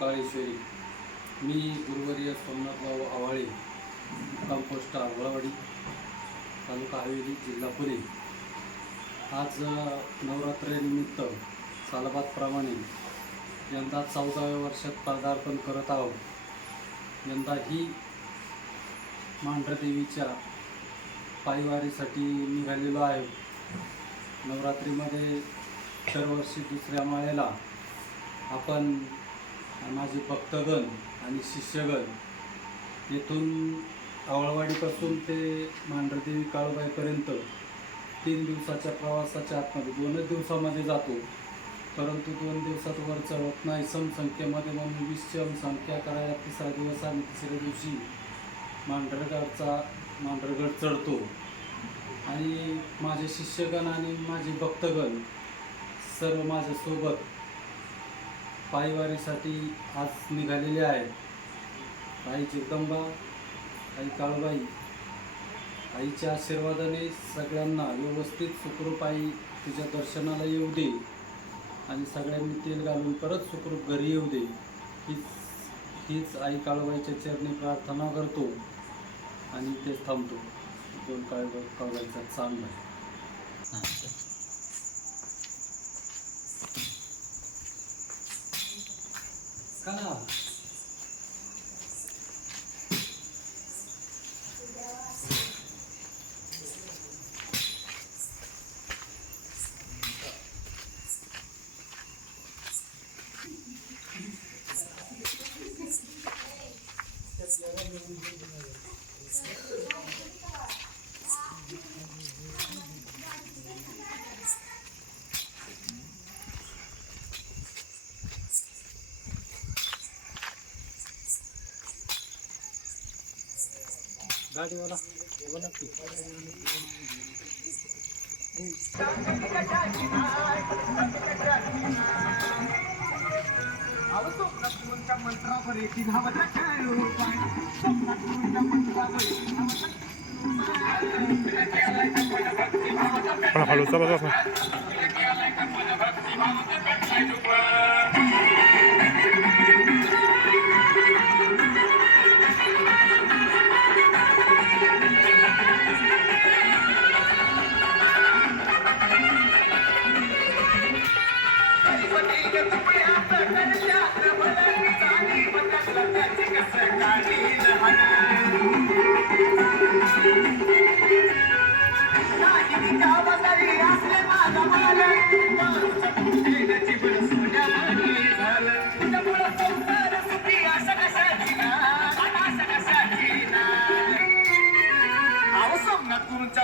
काळेश्वरी मी गुरुवर्य सोमनाथराव आवाळे कंपोस्ट आवळावाडी तालुका हवेली जिल्हा पुणे. आज नवरात्रीनिमित्त सालाबादप्रमाणे यंदा चौदाव्या वर्षात पदार्पण करत आहोत. यंदा ही मांढरदेवीच्या पायवारीसाठी निघालेलो आहे. नवरात्रीमध्ये दरवर्षी दुसऱ्या माळेला आपण माझे भक्तगण आणि शिष्यगण येथून आवळवाडीपासून ते मांढरदेवी काळूबाईपर्यंत तीन दिवसाच्या प्रवासाच्या आतमध्ये दोनच दिवसामध्ये जातो. परंतु दोन दिवसात वर चढत नाही. समसंख्येमध्ये म्हणून विषम संख्या करायला तिसरा दिवस आणि तिसऱ्या दिवशी मांढरगडचा मांढरगड चढतो. आणि माझे शिष्यगण आणि माझे भक्तगण सर्व माझ्यासोबत पायवारीसाठी आज निघालेले आहेत. आई जगदंबा आई काळूबाई आईच्या आशीर्वादाने सगळ्यांना व्यवस्थित सुखरूप आई तुझ्या दर्शनाला येऊ दे. आणि सगळ्यांनी तेल घालून परत सुखरूप घरी येऊ दे. हीच हीच आई काळूबाईच्या चरणी प्रार्थना करतो. आणि तेच थांबतो. दोन काळ काळूबाईचा चांगला का गाडीवाला. बोला की हळू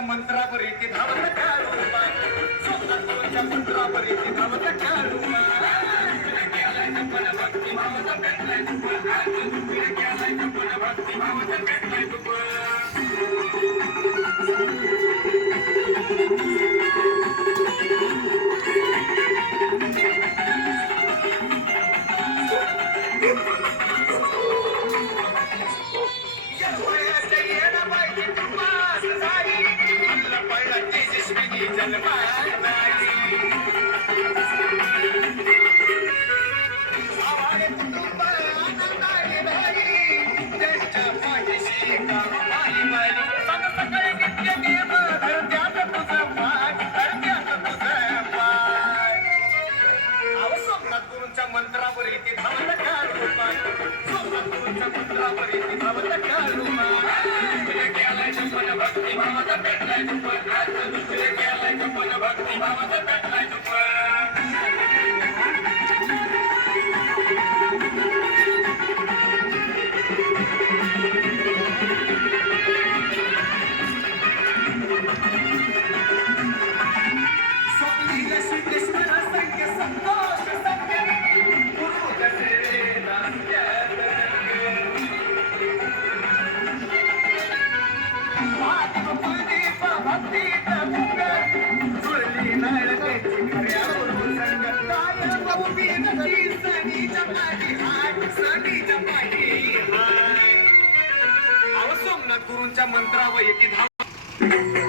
मंत्रावर येते धावत काळूबा सोमनाथपूरच्या मंत्रावर येते Thank you. భక్తి మమత పెట్టలే భక్తి మమత పెట్టలే गुरूंच्या मंत्रावर येते धाव.